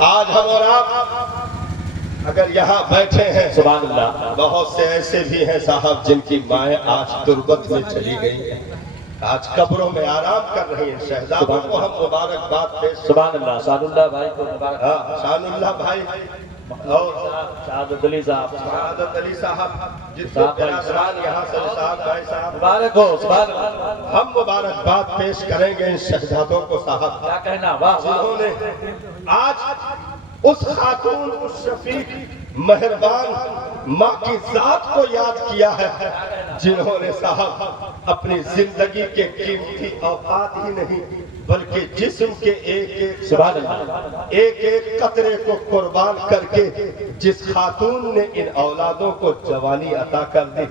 آج ہم اور آپ اگر یہاں بیٹھے ہیں، سبحان اللہ، بہت سے ایسے بھی ہیں صاحب جن کی مائیں آج تربت میں چلی گئی ہیں، آج قبروں میں آرام کر رہی ہیں. شہزادوں کو ہم مبارکباد پیش. سبحان اللہ. شاد اللہ بھائی کو مبارک. ہاں، شان اللہ بھائی اور شہادت علی صاحب، شہادت علی صاحب، جتنے برادران یہاں سے صاحب بھائی صاحب، مبارک ہو. سبحان اللہ. ہم مبارکباد پیش کریں گے ان شہزادوں کو صاحب، کیا کہنا، واہ جنہوں واہ. نے آج اس خاتون، اس شفیق مہربان ماں کی ذات کو یاد کیا ہے، جنہوں نے صاحب اپنی زندگی کے قیمتی اوقات ہی نہیں بلکہ جسم کے ایک ایک قطرے کو قربان کر کے جس خاتون نے ان اولادوں کو جوانی عطا کر دی.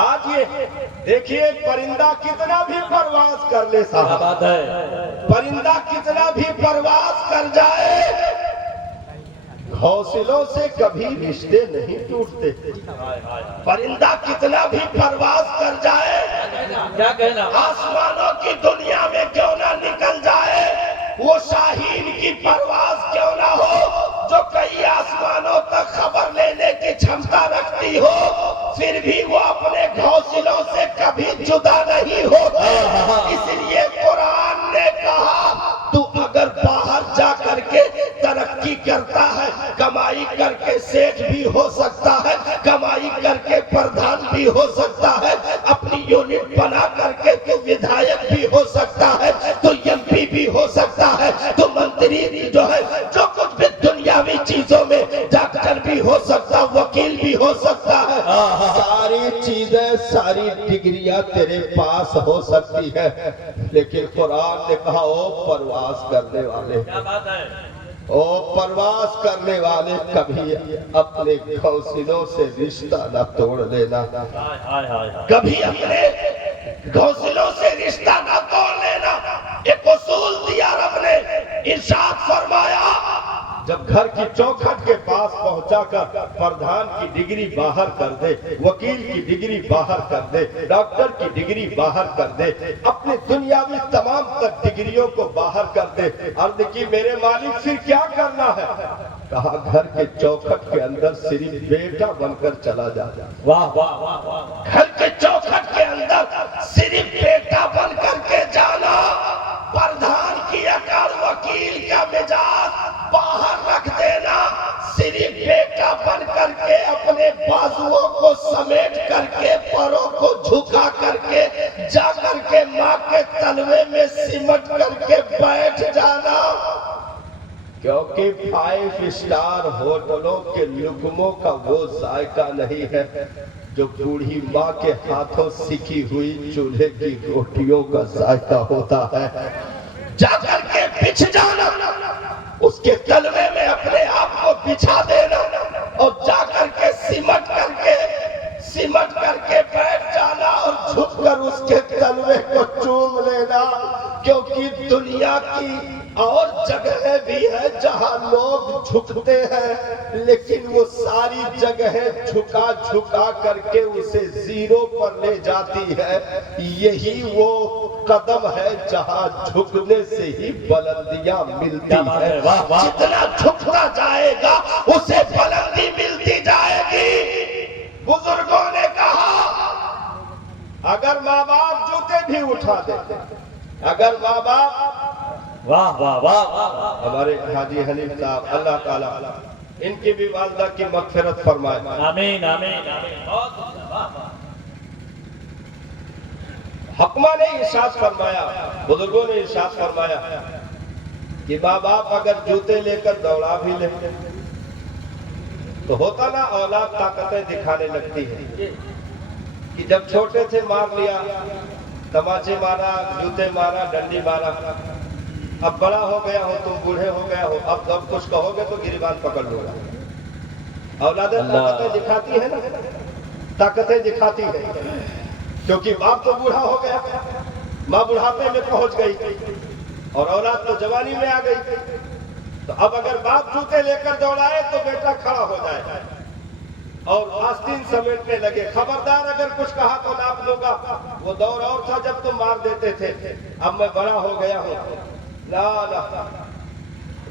آج یہ دیکھیے پرندہ کتنا بھی پرواز کر لے صاحب، بات ہے. پرندہ کتنا بھی پرواز کر جائے، گھونسلوں سے کبھی رشتے نہیں ٹوٹتے. پرندہ کتنا بھی پرواز کر جائے، کیا کہنا، آسمانوں کی دنیا میں کیوں نہ نکل جائے، وہ شاہین کی پرواز کیوں نہ ہو جو کئی آسمانوں تک خبر لینے کی چھمتا رکھتی ہو، پھر بھی وہ اپنے گھونسلوں سے کبھی جدا نہیں ہوتی. اس لیے قرآن نے کہا تو اگر باہر جا کر کے ترقی کرتا ہے، کمائی کر کے سیٹھ بھی ہو سکتا ہے، کمائی کر کے پردھان بھی ہو سکتا ہے، اپنی یونٹ بنا کر کے تو ودھایک بھی ہو سکتا ہے، تو ایم پی بھی ہو سکتا ہے، تو منتری بھی جو ہے، جو کچھ بھی دنیاوی چیزوں میں ڈاکٹر بھی ہو سکتا، وکیل بھی ہو سکتا ہے. ساری چیزیں، ساری ڈگریاں تیرے پاس ہو سکتی ہے، لیکن قرآن نے کہا او پرواز کرنے والے، کیا بات ہے. او پرواز کرنے والے، کبھی اپنے گھونسلوں سے رشتہ نہ توڑ لینا. کبھی اپنے گھونسلوں سے رشتہ نہ توڑ لینا. ایک اصول دیا رب نے، ارشاد فرمایا جب گھر کی چوکھٹ کے پاس پہنچا کر پردھان کی ڈگری باہر کر دے، وکیل کی ڈگری باہر کر دے، ڈاکٹر کی ڈگری باہر کر دے، اپنے دنیاوی تمام تک ڈگریوں کو باہر کر دے، عرض کی میرے مالک پھر کیا کرنا ہے؟ کہا گھر کے چوکھٹ کے اندر صرف بیٹا بن کر چلا جا. واہ واہ واہ واہ. گھر کے چوکھٹ کے اندر صرف بیٹا بن کر کے جانا، پردھان کی عقل، وکیل کا مزاج باہر رکھ دینا، صرف بیٹا بن کر کے اپنے بازوؤں کو سمیٹ کر کے پروں کو جھکا کر کے جا کر کے ماں کے تلوے میں سمٹ کر کے بیٹھ جانا. کیونکہ 5 اسٹار ہوٹلوں کے لقموں کا وہ ذائقہ نہیں ہے جو بوڑھی ماں کے ہاتھوں سکی ہوئی چولہے کی روٹیوں کا ذائقہ ہوتا ہے. جا کر کے بچھ جانا، اس کے تلوے میں اپنے آپ کو بچھا دینا اور جا کر کے سمٹ کر کے بیٹھ جانا اور جھک کر اس کے تلوے کو چوم لینا. کیونکہ دنیا کی اور جگہیں بھی ہیں جہاں لوگ جھکتے ہیں، لیکن وہ ساری جگہیں جھکا کر کے اسے زیرو پر لے جاتی ہے. یہی وہ قدم ہے جہاں جھکنے سے ہی بلندیاں ملتی ہیں. جتنا جھکتا جائے گا اسے بلندی ملتی جائے گی. بزرگوں نے کہا اگر ماں باپ جوتے بھی اٹھا دیتے، اگر ماں باپ، واہ واہ واہ. ہمارے حاجی حنیف صاحب اللہ تعالیٰ ان کی بھی والدہ کی مغفرت فرمائے. آمین آمین آمین. بہت واہ واہ. حکمہ نے ارشاد فرمایا، بزرگوں نے ارشاد فرمایا کہ ماں باپ اگر جوتے لے کر دوڑا بھی لے تو ہوتا نا اولاد طاقتیں دکھانے لگتی ہے کہ جب چھوٹے تھے مار لیا، تماچے مارا، جوتے مارا، ڈنڈی مارا، اب بڑا ہو گیا ہو، تم بوڑھے ہو گیا ہو، اب کچھ کہو گے تو گریبان پکڑ لو گا. اولادیں طاقتیں دکھاتی ہیں نا، طاقتیں دکھاتی ہیں، کیونکہ باپ تو بوڑھا ہو گیا، ماں بڑھاپے میں پہنچ گئی اور اولاد تو جوانی میں آ گئی. تو اب اگر باپ جوتے لے کر دوڑائے تو بیٹا کھڑا ہو جائے اور آستین سمیٹنے لگے. خبردار اگر کچھ کہا تو ناپ لوں گا، وہ دور اور تھا جب تم مار دیتے تھے، اب میں بڑا ہو گیا ہوں. لا لا،